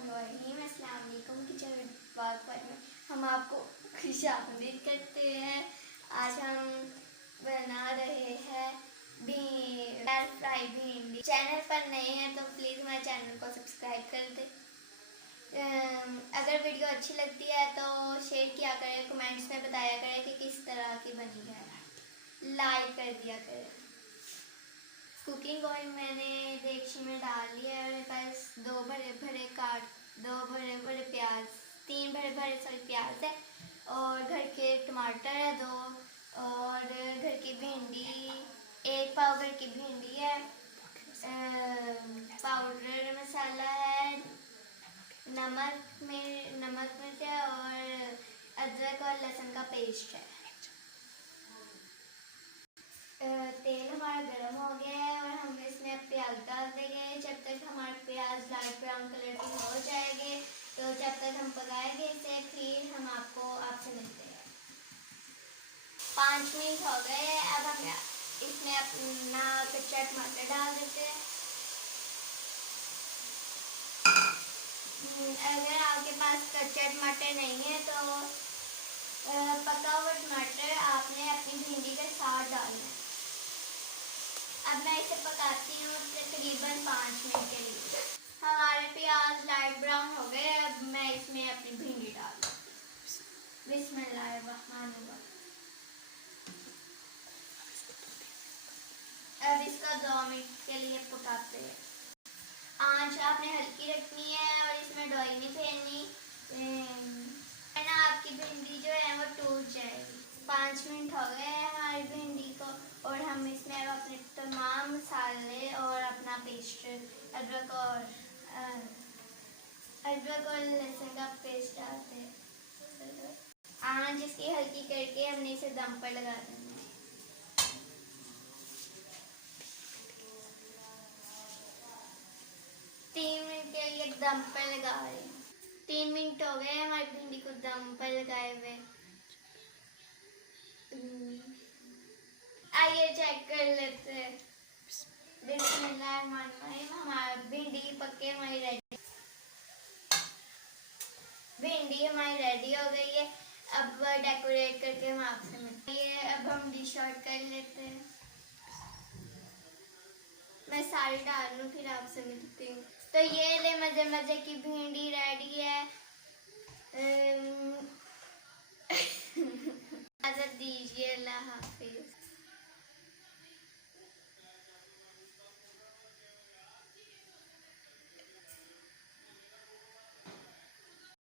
बिस्मिल्लाहिर्रहमानिर्रहीम। अस्सलाम वालेकुम। किचन में हम आपको खुशामदीद करते हैं। आज हम बना रहे हैं फ्राई भिंडी। चैनल पर नए हैं तो प्लीज़ हमारे चैनल को सब्सक्राइब कर दें। अगर वीडियो अच्छी लगती है तो शेयर किया करें, कमेंट्स में बताया करें कि किस तरह की बनी है, लाइक कर दिया करें। कुकिंग ऑयल मैंने देगची में डाल लिया है। मेरे पास दो भरे भरे प्याज, तीन भरे भरे प्याज है, और घर के टमाटर है दो, और घर की भिंडी, एक पाव घर की भिंडी है, पाउडर मसाला है, नमक मिर्च है, और अदरक और लहसुन का पेस्ट है। तेल हमारा गर्म हो गया है और हम इसमें प्याज डाल देंगे। जब तक हमारे प्याज लाइट ब्राउन कलर के हो जाएंगे तो जब तक हम पकाएंगे इसे, फिर हम आपसे मिलते हैं। 5 मिनट हो गए। अब हम इसमें अपना कच्चा टमाटर डाल देते हैं। अगर आपके पास कच्चा टमाटर नहीं है तो पका हुआ टमाटर आपने अपनी भिंडी के साथ डालना है। अब मैं इसे पकाती हूँ तकरीबन 5 मिनट के लिए। हमारे प्याज लाइट ब्राउन हो गए। अब मैं इसमें अपनी भिंडी डाल दूँ। बिस्मिल्लाहिर्रहमानिर्रहीम। अब इसको 2 मिनट के लिए पकाते हैं। आंच आपने हल्की रखनी है और इसमें डोई नहीं फेरनी, वरना आपकी भिंडी जो है वो टूट जाएगी। 5 मिनट हो गए हैं हमारी भिंडी को, और हम इसमें अपने तमाम मसाले और अपना पेस्ट, अदरक और लहसुन का पेस्ट डालते हैं। आंच इसकी हल्की करके हमने इसे दम पर लगा देना है। तीन मिनट के लिए दम पर लगा रहे हैं। 3 मिनट हो गए हमारी भिंडी को दम पर लगाए हुए। आइए चेक कर लेते हैं। बिस्मिल्लाहिर्रहमानिर्रहीम। हमारी भिंडी पक्के हमारी रेडी हो गई है। अब डेकोरेट करके हम आपसे मिलते हैं। अब हम डिश आउट कर लेते हैं। मैं सारी डाल लूँ फिर आपसे मिलती हूँ। तो ये ले, मजे मजे की भिंडी रेडी है। इजाज़त दीजिए। अल्लाह हाफिज।